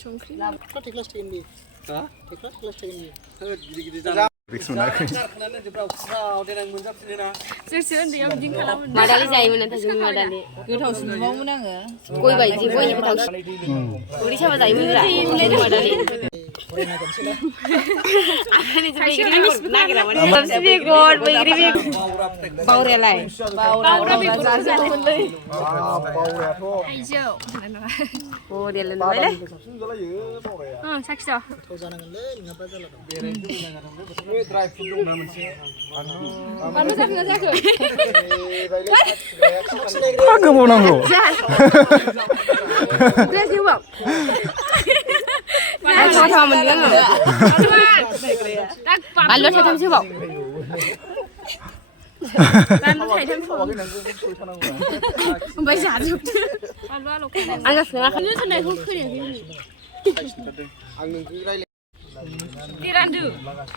संख्रि जोंसो उन्दैयाव बिदिनो खालामो मादालि जायोमोन नाथाय जोंनि मादालि गोथावसिन नुबावोमोन आङो गय बायदि गयनि गोथावसिन उदै साबा जायोमोन मादालि बेगर बैग्रि बावरायालाय बावरा बेगर जाजादोंमोनलै थाइजौ बरियाल नुबायलै साखिस' बानलु जाखोना जायाखै गोबाव नांगौ थाव मोनदों आङो बानलु थाइथामसो बाव बानलु थाइथामसो ओमफ्राय जाजोबदो बानलुआ ल'खायदों आं गासिबो बानलु साननायखौ खोनायाखै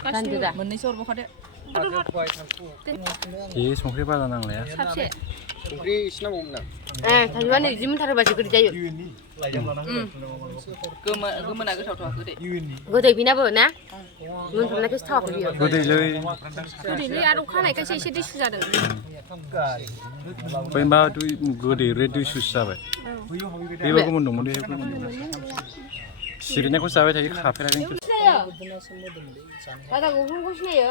रानदो दा मोननैसो हरबावखादो संख्रि बारा नांलाया साबसे थाइजौआनो बिदि मोनथारोबासो गोदै जायो गोमोना गोथावथाव गोदै गोदै बिनाबो ना मोनथारनायखौसो थावाखै बियो गोदैलै आरो अखानायखायसो एसे दैसु जादों बैमा गोदै दुइसुसो जाबाय बेबो गुबुन दंमोन सिरिनायखौ जाबाय थायो खाफेराखै दादा गंखौ सिनायो